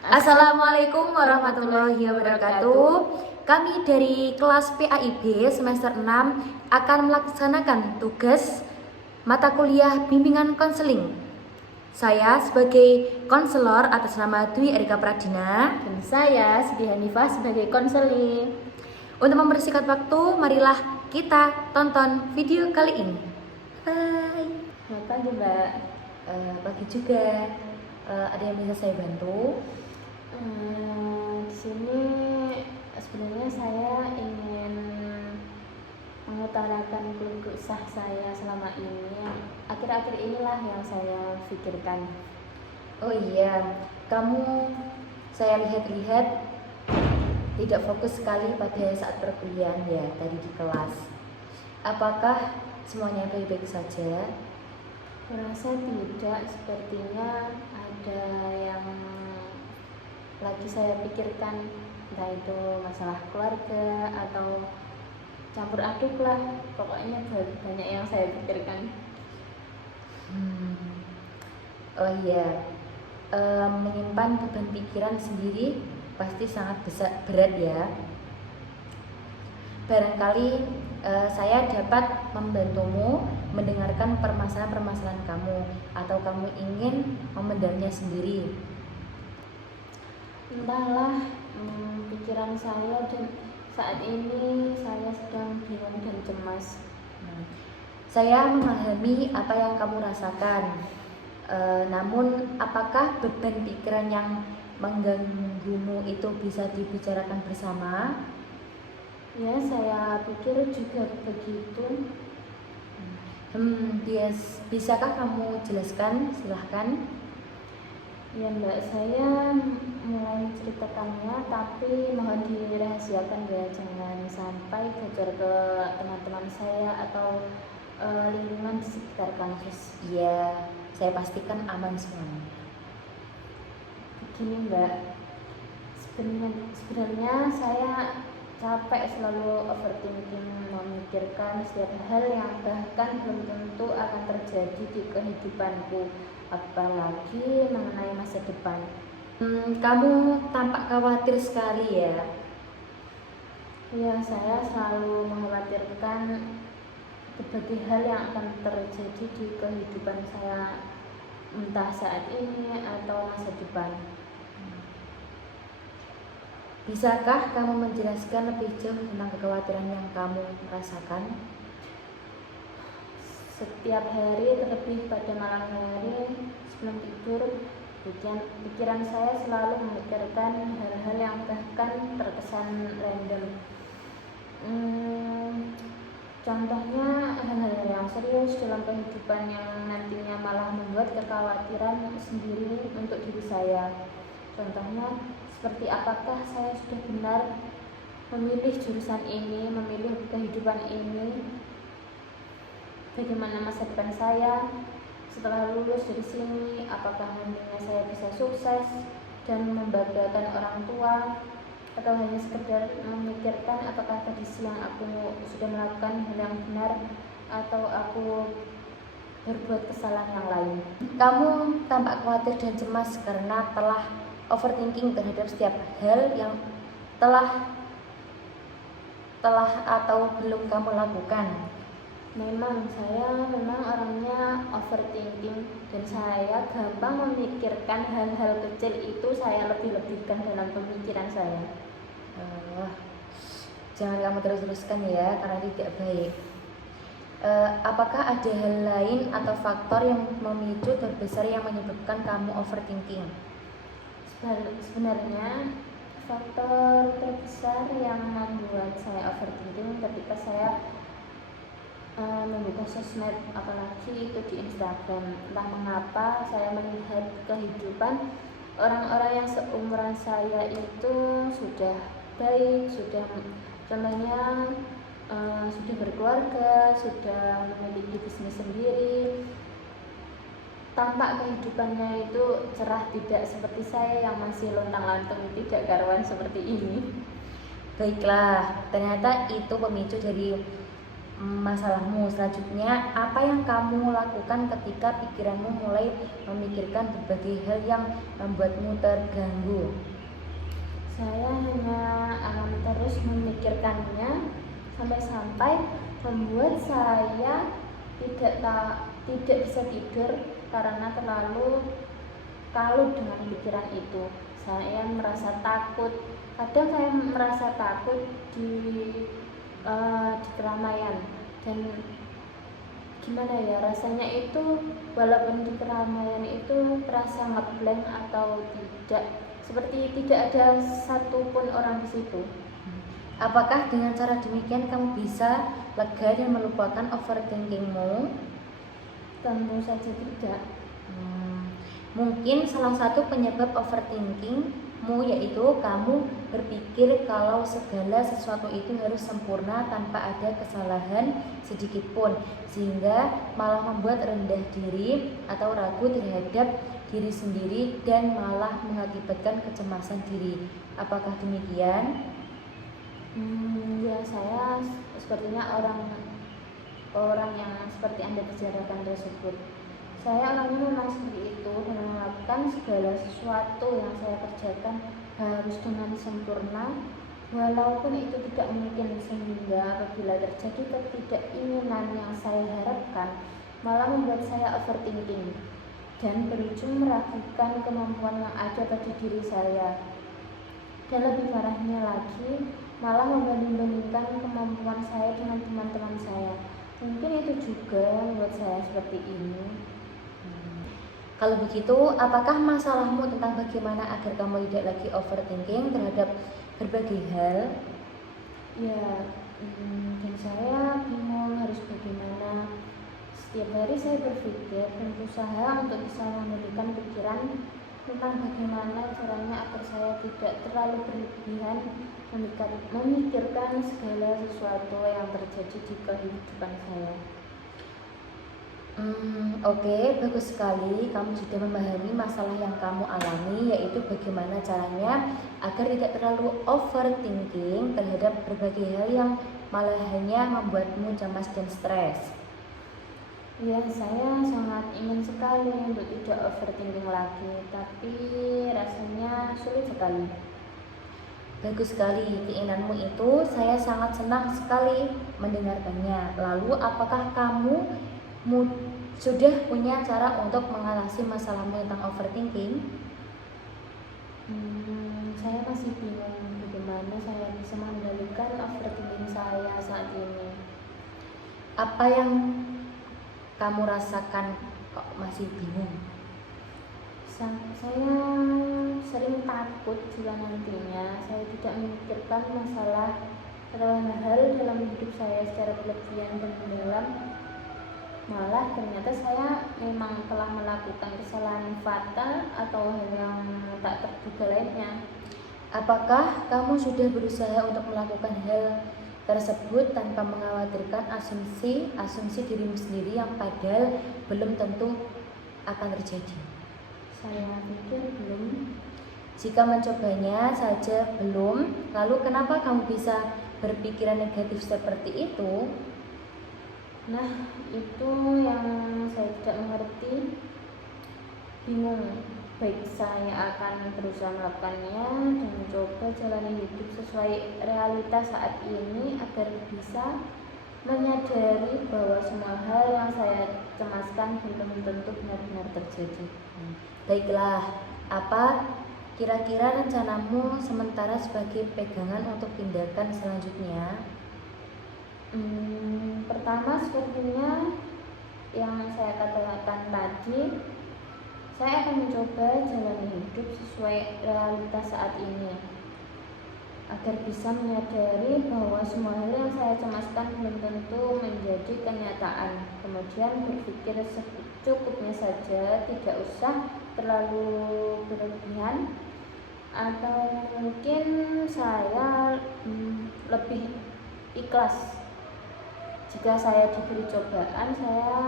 Assalamualaikum warahmatullahi wabarakatuh. Kami dari kelas PAIB semester 6 akan melaksanakan tugas mata kuliah bimbingan konseling. Saya sebagai konselor atas nama Dwi Erika Pradina Dan saya Siti Hanifah sebagai konseling. Untuk mempersingkat waktu, marilah kita tonton video kali ini. Hai. Selamat pagi, Mbak. Pagi juga. Ada yang bisa saya bantu? Di sini sebenarnya saya ingin mengutarakan keluh kesah saya selama ini. Akhir-akhir inilah yang saya pikirkan. Oh iya, kamu saya lihat-lihat tidak fokus sekali pada saat perkuliahan ya tadi di kelas. Apakah semuanya baik-baik saja? Merasa tidak, sepertinya ada yang lagi saya pikirkan, entah itu masalah keluarga atau campur aduk lah, pokoknya banyak yang saya pikirkan. Oh iya, menyimpan beban pikiran sendiri pasti sangat berat ya. Barangkali saya dapat membantumu mendengarkan permasalahan-permasalahan kamu, atau kamu ingin memendamnya sendiri. Entahlah, pikiran saya dan saat ini saya sedang bingung dan cemas. Saya memahami apa yang kamu rasakan. Namun apakah beban pikiran yang mengganggumu itu bisa dibicarakan bersama? Ya, saya pikir juga begitu. Bisakah kamu jelaskan? Silahkan. Ya Mbak, saya mulai ceritakannya, tapi mohon dirahasiakan ya, jangan sampai bocor ke teman-teman saya atau lingkungan di sekitar kampus. Iya, saya pastikan aman semuanya. Begini Mbak, sebenarnya saya capek selalu overthinking, memikirkan setiap hal yang bahkan belum tentu akan terjadi di kehidupanku, apalagi mengenai masa depan. Kamu tampak khawatir sekali ya. Ya, saya selalu mengkhawatirkan berbagai hal yang akan terjadi di kehidupan saya, entah saat ini atau masa depan. Bisakah kamu menjelaskan lebih jauh tentang kekhawatiran yang kamu rasakan? Setiap hari, terlebih pada malam hari sebelum tidur, pikiran saya selalu memikirkan hal-hal yang bahkan terkesan random. Contohnya hal-hal yang serius dalam kehidupan yang nantinya malah membuat kekhawatiran sendiri untuk diri saya. Contohnya seperti apakah saya sudah benar memilih jurusan ini, memilih kehidupan ini, bagaimana masa depan saya setelah lulus dari sini, apakah nantinya saya bisa sukses dan membanggakan orang tua, atau hanya sekedar memikirkan apakah tadi siang aku sudah melakukan hal yang benar atau aku berbuat kesalahan yang lain. Kamu tampak khawatir dan cemas karena telah overthinking terhadap setiap hal yang telah atau belum kamu lakukan. Saya memang orangnya overthinking, dan saya gampang memikirkan hal-hal kecil itu saya lebih-lebihkan dalam pemikiran saya. Jangan kamu terus-teruskan ya, karena tidak baik. Apakah ada hal lain atau faktor yang memicu terbesar yang menyebabkan kamu overthinking? Sebenarnya faktor terbesar yang membuat saya overthinking ketika saya membuka sosmed, apalagi itu di Instagram. Entah mengapa saya melihat kehidupan orang-orang yang seumuran saya itu sudah baik, contohnya sudah berkeluarga, sudah memiliki bisnis sendiri. Tampak kehidupannya itu cerah, tidak seperti saya yang masih lontang-lantung tidak karuan seperti ini. Baiklah, ternyata itu pemicu dari masalahmu. Selanjutnya, apa yang kamu lakukan ketika pikiranmu mulai memikirkan berbagai hal yang membuatmu terganggu? Saya hanya akan terus memikirkannya sampai-sampai membuat saya tidak bisa tidur karena terlalu kalut dengan pikiran itu. Saya merasa takut. Kadang saya merasa takut di keramaian, dan gimana ya rasanya itu, walaupun di keramaian itu terasa ngeblank atau tidak, seperti tidak ada satupun orang di situ. Apakah dengan cara demikian kamu bisa lega dan melupakan overthinkingmu? Tentu saja tidak. Mungkin salah satu penyebab overthinkingmu yaitu kamu berpikir kalau segala sesuatu itu harus sempurna tanpa ada kesalahan sedikit pun, sehingga malah membuat rendah diri atau ragu terhadap diri sendiri dan malah mengakibatkan kecemasan diri. Apakah demikian? Ya, saya sepertinya orang yang seperti Anda bicarakan tersebut. Saya orangnya memang seperti itu, dan melakukan segala sesuatu yang saya kerjakan harus dengan sempurna, walaupun itu tidak mungkin, sehingga apabila terjadi ketidakinginan yang saya harapkan malah membuat saya overthinking dan berujung meragukan kemampuan yang ada pada diri saya. Dan lebih parahnya lagi, malah membanding-bandingkan kemampuan saya dengan teman-teman saya. Mungkin itu juga yang membuat saya seperti ini. Kalau begitu, apakah masalahmu tentang bagaimana agar kamu tidak lagi overthinking terhadap berbagai hal? Ya, dan saya bingung harus bagaimana. Setiap hari saya berpikir dan berusaha untuk bisa mengendalikan pikiran tentang bagaimana caranya agar saya tidak terlalu berlebihan memikirkan segala sesuatu yang terjadi di kehidupan saya. Oke, bagus sekali. Kamu sudah memahami masalah yang kamu alami, yaitu bagaimana caranya agar tidak terlalu overthinking terhadap berbagai hal yang malah hanya membuatmu cemas dan stres. Ya, saya sangat ingin sekali untuk tidak overthinking lagi, tapi rasanya sulit sekali. Bagus sekali keinginanmu itu, saya sangat senang sekali mendengarkannya. Lalu, apakah kamu sudah punya cara untuk mengatasi masalahmu tentang overthinking? Saya masih bingung bagaimana saya bisa mengendalikan overthinking saya saat ini. Apa yang kamu rasakan kok masih bingung? Saya sering takut jika nantinya saya tidak memikirkan masalah atau hal dalam hidup saya secara berlebihan dan mendalam, malah ternyata saya memang telah melakukan kesalahan fatal atau hal yang tak terduga lainnya. Apakah kamu sudah berusaha untuk melakukan hal tersebut tanpa mengkhawatirkan asumsi dirimu sendiri yang padahal belum tentu akan terjadi? Saya pikir belum. Jika mencobanya saja belum, lalu kenapa kamu bisa berpikiran negatif seperti itu? Nah, itu yang saya tidak mengerti. Bingung, baik saya akan berusaha melakukannya dan mencoba jalani hidup sesuai realitas saat ini agar bisa menyadari bahwa semua hal yang saya cemaskan belum tentu benar-benar terjadi. Baiklah, apa kira-kira rencanamu sementara sebagai pegangan untuk tindakan selanjutnya? Pertama, sepertinya yang saya katakan tadi, saya akan mencoba jalani hidup sesuai realitas saat ini agar bisa menyadari bahwa semua hal yang saya cemaskan belum tentu menjadi kenyataan. Kemudian berpikir secukupnya saja, tidak usah terlalu berlebihan, atau mungkin saya lebih ikhlas. Jika saya diberi cobaan, saya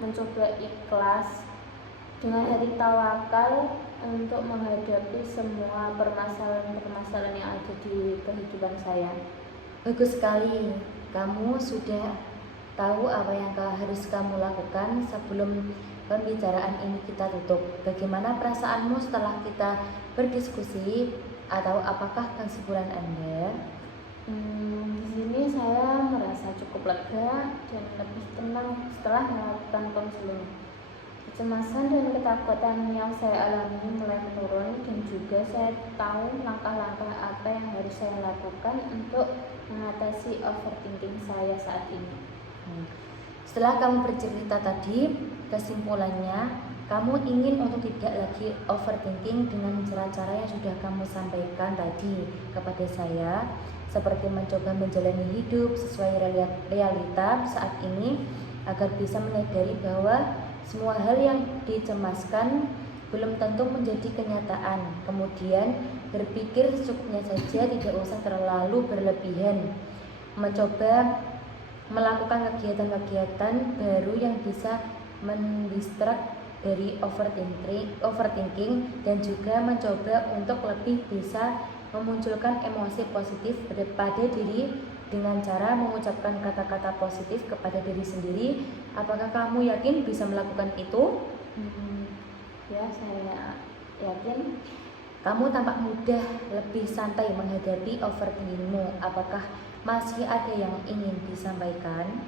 mencoba ikhlas dengan hati tawakal untuk menghadapi semua permasalahan-permasalahan yang ada di kehidupan saya. Bagus sekali. kamu sudah tahu apa yang harus kamu lakukan sebelum pembicaraan ini kita tutup. Bagaimana perasaanmu setelah kita berdiskusi, atau apakah kesimpulan Anda? Di sini saya merasa cukup lega dan lebih tenang setelah melakukan konseling. Kecemasan dan ketakutan yang saya alami mulai menurun, dan juga saya tahu langkah-langkah apa yang harus saya lakukan untuk mengatasi overthinking saya saat ini. Setelah kamu bercerita tadi, kesimpulannya kamu ingin untuk tidak lagi overthinking dengan cara-cara yang sudah kamu sampaikan tadi kepada saya, seperti mencoba menjalani hidup sesuai realita saat ini, agar bisa menyadari bahwa semua hal yang dicemaskan belum tentu menjadi kenyataan. Kemudian berpikir secukupnya saja, tidak usah terlalu berlebihan. Mencoba melakukan kegiatan-kegiatan baru yang bisa mendistract dari overthinking, dan juga mencoba untuk lebih bisa memunculkan emosi positif pada diri dengan cara mengucapkan kata-kata positif kepada diri sendiri. Apakah kamu yakin bisa melakukan itu? Ya, saya yakin. Kamu tampak mudah lebih santai menghadapi overthinkingmu. Apakah masih ada yang ingin disampaikan?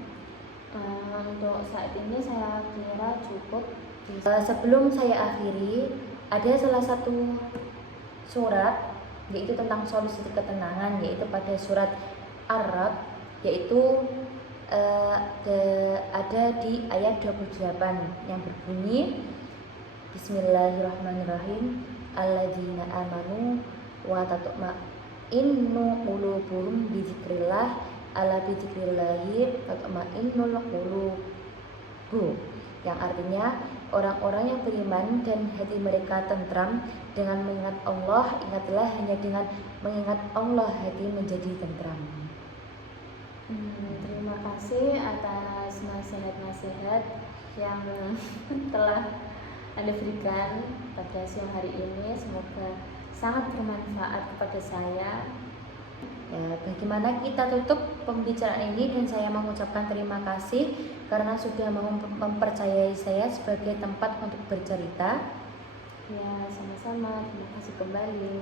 Untuk saat ini saya kira cukup. Sebelum saya akhiri, ada salah satu surat yaitu tentang solusi ketenangan, yaitu pada surat Ar-Ra'd, yaitu ada di ayat 28 yang berbunyi, Bismillahirrahmanirrahim, alladzina amanu wa tatma'innu qulubuhum bizikrillah, ala bizikrillahi tatma'innul qulubu, yang artinya orang-orang yang beriman dan hati mereka tentram dengan mengingat Allah. Ingatlah, hanya dengan mengingat Allah hati menjadi tentram. Terima kasih atas nasihat-nasihat yang telah Anda berikan pada siang hari ini. Semoga sangat bermanfaat kepada saya. Ya, bagaimana kita tutup pembicaraan ini, dan saya mengucapkan terima kasih karena sudah mau mempercayai saya sebagai tempat untuk bercerita. Ya, sama-sama. Terima kasih kembali.